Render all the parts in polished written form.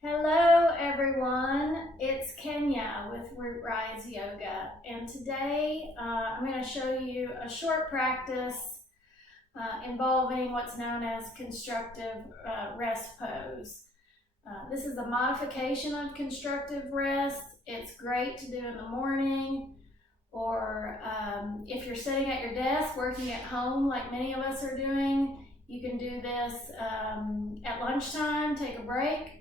Hello everyone, it's Kenya with Root Rise Yoga, and today I'm going to show you a short practice involving what's known as constructive rest pose. This is a modification of constructive rest. It's great to do in the morning, or if you're sitting at your desk working at home like many of us are doing, you can do this at lunchtime, take a break.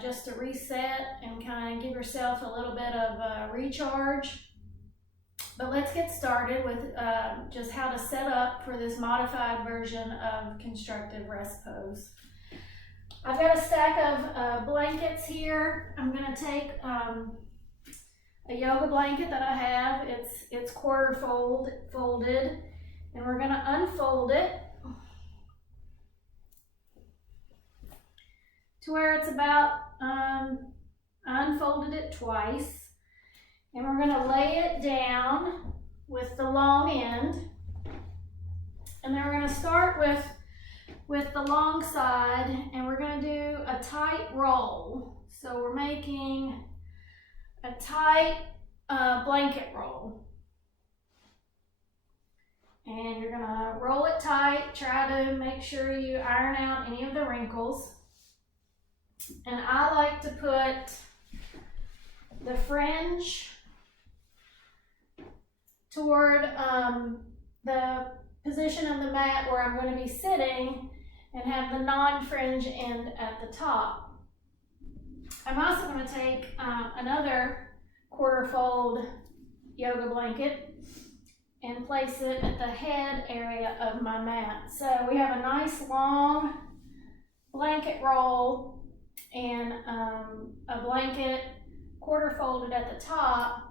Just to reset and kind of give yourself a little bit of recharge. But let's get started with just how to set up for this modified version of constructive rest pose. I've got a stack of blankets here. I'm going to take a yoga blanket that I have. It's quarter folded, and we're going to unfold it to where it's about, I unfolded it twice, and we're going to lay it down with the long end, and then we're going to start with the long side, and we're going to do a tight roll. So we're making a tight blanket roll, and you're going to roll it tight. Try to make sure you iron out any of the wrinkles. And I like to put the fringe toward the position of the mat where I'm going to be sitting, and have the non-fringe end at the top. I'm also going to take another quarter fold yoga blanket and place it at the head area of my mat. So we have a nice long blanket roll and a blanket quarter folded at the top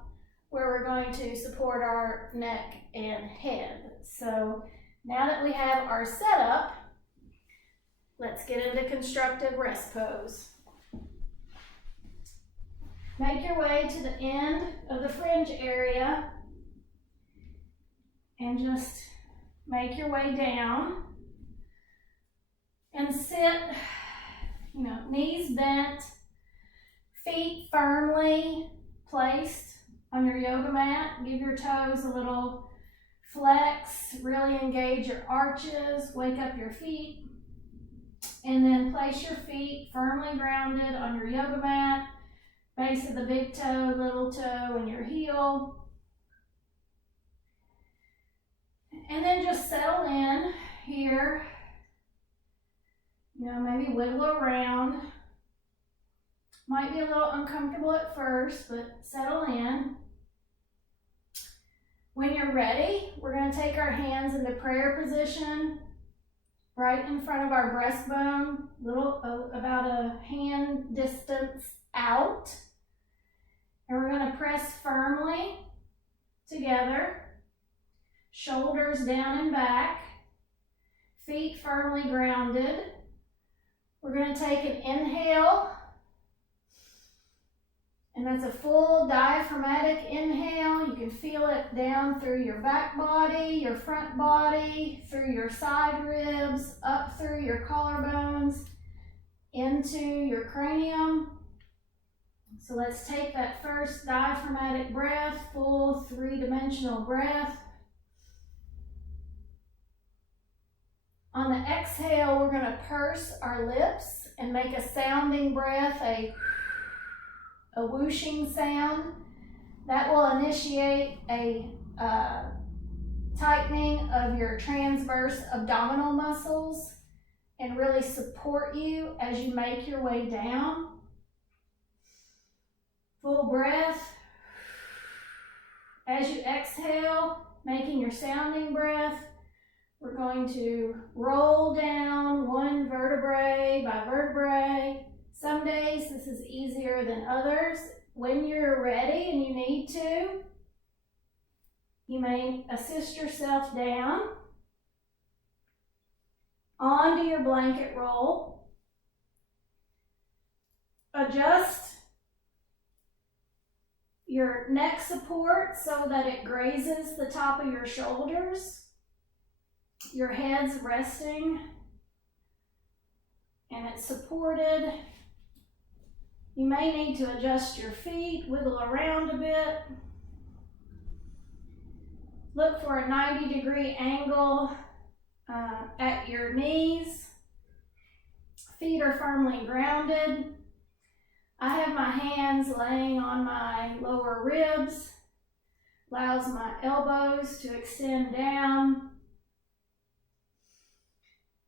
where we're going to support our neck and head. So now that we have our setup, let's get into constructive rest pose. Make your way to the end of the fringe area and just make your way down and sit, knees bent, feet firmly placed on your yoga mat. Give your toes a little flex, really engage your arches, wake up your feet, and then place your feet firmly grounded on your yoga mat, base of the big toe, little toe, and your heel. And then just settle in here. Maybe wiggle around. Might be a little uncomfortable at first, but settle in. When you're ready, we're going to take our hands into prayer position right in front of our breastbone, about a hand distance out. And we're going to press firmly together, shoulders down and back, feet firmly grounded. We're going to take an inhale, and that's a full diaphragmatic inhale. You can feel it down through your back body, your front body, through your side ribs, up through your collarbones, into your cranium. So let's take that first diaphragmatic breath, full three-dimensional breath. On the exhale, we're going to purse our lips and make a sounding breath, a whooshing sound. That will initiate a tightening of your transverse abdominal muscles and really support you as you make your way down. Full breath. As you exhale, making your sounding breath, we're going to roll down one vertebrae by vertebrae. Some days this is easier than others. When you're ready and you need to, you may assist yourself down onto your blanket roll. Adjust your neck support so that it grazes the top of your shoulders. Your head's resting and it's supported You may need to adjust your feet, wiggle around a bit. Look for a 90-degree angle at your knees. Feet are firmly grounded. I have my hands laying on my lower ribs. Allows my elbows to extend down.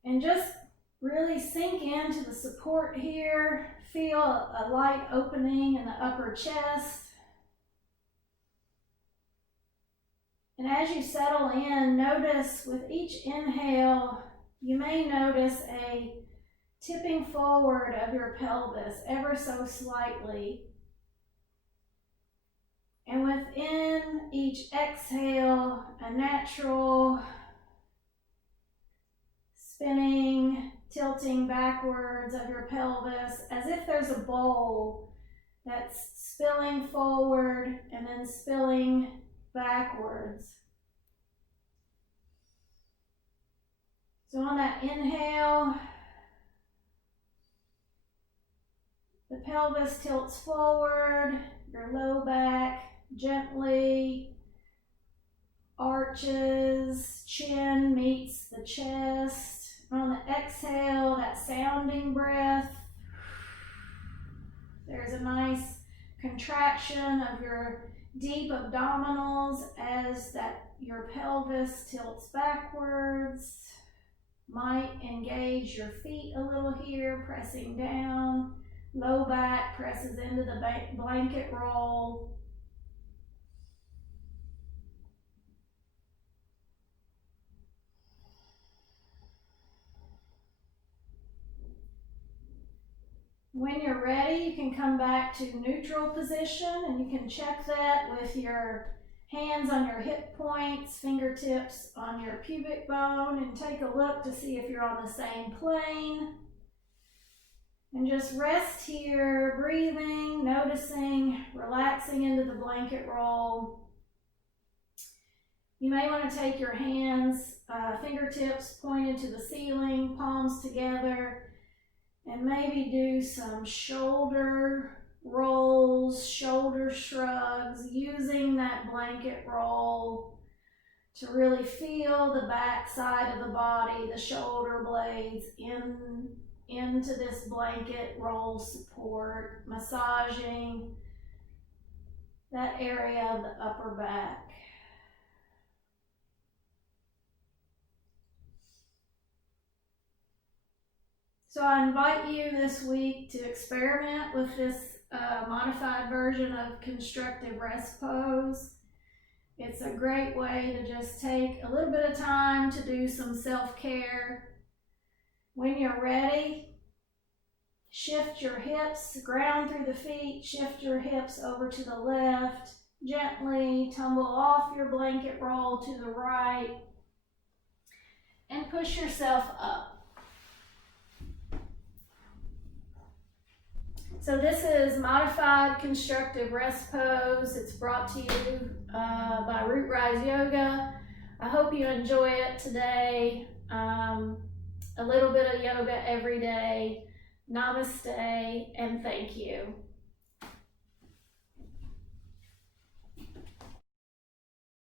And just really sink into the support here. Feel a light opening in the upper chest. And as you settle in, notice with each inhale, you may notice a tipping forward of your pelvis ever so slightly. And within each exhale, a natural spinning, tilting backwards of your pelvis as if there's a bowl that's spilling forward and then spilling backwards. So on that inhale, the pelvis tilts forward, your low back gently arches, chin meets the chest. On the exhale, that sounding breath, there's a nice contraction of your deep abdominals as your pelvis tilts backwards. Might engage your feet a little here, pressing down. Low back presses into the blanket roll. When you're ready, you can come back to neutral position, and you can check that with your hands on your hip points, fingertips on your pubic bone, and take a look to see if you're on the same plane. And just rest here, breathing, noticing, relaxing into the blanket roll. You may want to take your hands, fingertips pointed to the ceiling, palms together, and maybe do some shoulder rolls, shoulder shrugs, using that blanket roll to really feel the back side of the body, the shoulder blades into this blanket roll support, massaging that area of the upper back. So I invite you this week to experiment with this modified version of constructive rest pose. It's a great way to just take a little bit of time to do some self-care. When you're ready, shift your hips, ground through the feet, shift your hips over to the left, gently tumble off your blanket roll to the right, and push yourself up. So this is Modified Constructive Rest Pose. It's brought to you by Root Rise Yoga. I hope you enjoy it today. A little bit of yoga every day. Namaste and thank you.